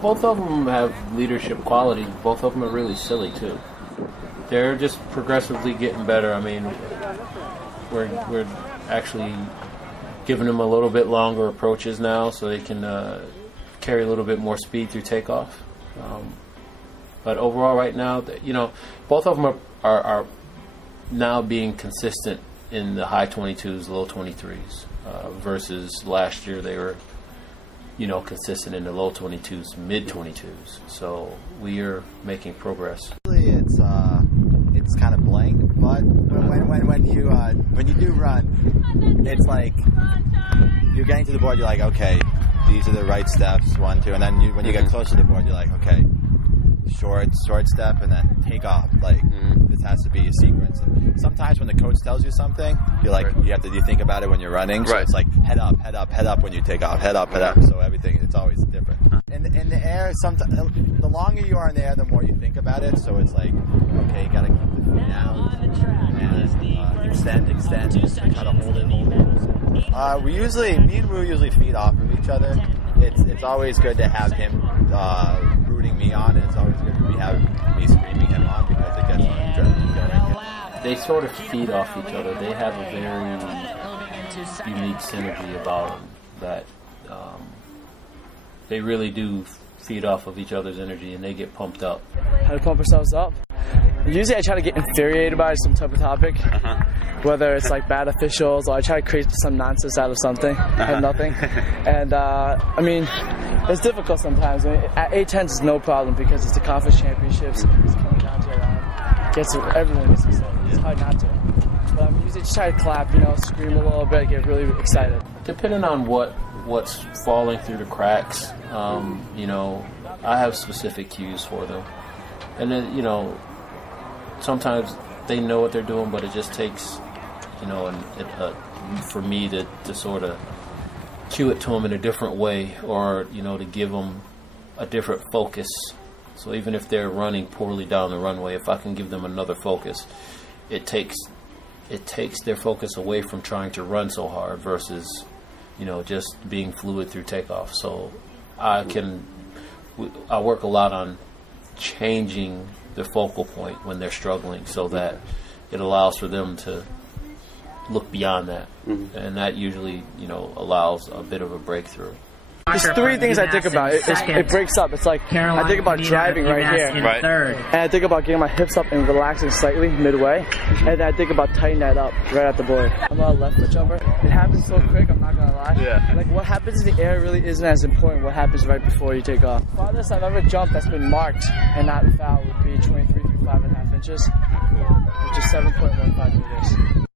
Both of them have leadership qualities. Both of them are really silly too. They're just progressively getting better. I mean, we're actually giving them a little bit longer approaches now, so they can carry a little bit more speed through takeoff. But overall, right now, both of them are now being consistent in the high 22s, low 23s, versus last year they were, consistent in the low 22s, mid 22s. So we are making progress. It's kind of blank, but when you do run, it's like you're getting to the board. You're like, okay, these are the right steps, 1, 2, and then when you get close to the board, you're like, okay, short step, and then take off. Like this has to be a sequence. And sometimes when the coach tells you something, you're like, you think about it when you're running. So it's like head up when you take off, head up. So it's always different. In the air, sometimes the longer you are in the air, the more you think about it. So it's like, okay, you gotta keep the feet out and extend, try to hold it. Me and Wu usually feed off of each other. It's always good to have him rooting me on, and it's always good to have me screaming him on because it gets my adrenaline going. They sort of feed off each other. They have a very unique synergy about them that they really do feed off of each other's energy, and they get pumped up. How to pump ourselves up? Usually I try to get infuriated by some type of topic, whether it's like bad officials, or I try to create some nonsense out of something and nothing. And I mean, it's difficult sometimes. I mean, at A10 it's no problem because it's the conference championships. It's coming down to it. Everyone gets excited. It's hard not to. But I'm usually just try to clap, scream a little bit, get really excited. Depending on what's falling through the cracks, I have specific cues for them. And then, sometimes they know what they're doing, but it just takes, for me to sort of cue it to them in a different way, or, to give them a different focus. So even if they're running poorly down the runway, if I can give them another focus, it takes their focus away from trying to run so hard versus, just being fluid through takeoff. So I work a lot on changing the focal point when they're struggling so that it allows for them to look beyond that. And that usually, allows a bit of a breakthrough. There's 3 things I think about. It breaks up. It's like I think about driving right here, and I think about getting my hips up and relaxing slightly midway, and then I think about tightening that up right at the board. I'm a left foot jumper. It happens so quick, I'm not gonna lie. Yeah. Like what happens in the air really isn't as important. What happens right before you take off. Farthest I've ever jumped that's been marked and not fouled would be 23 through 5.5 inches, which is 7.15 meters.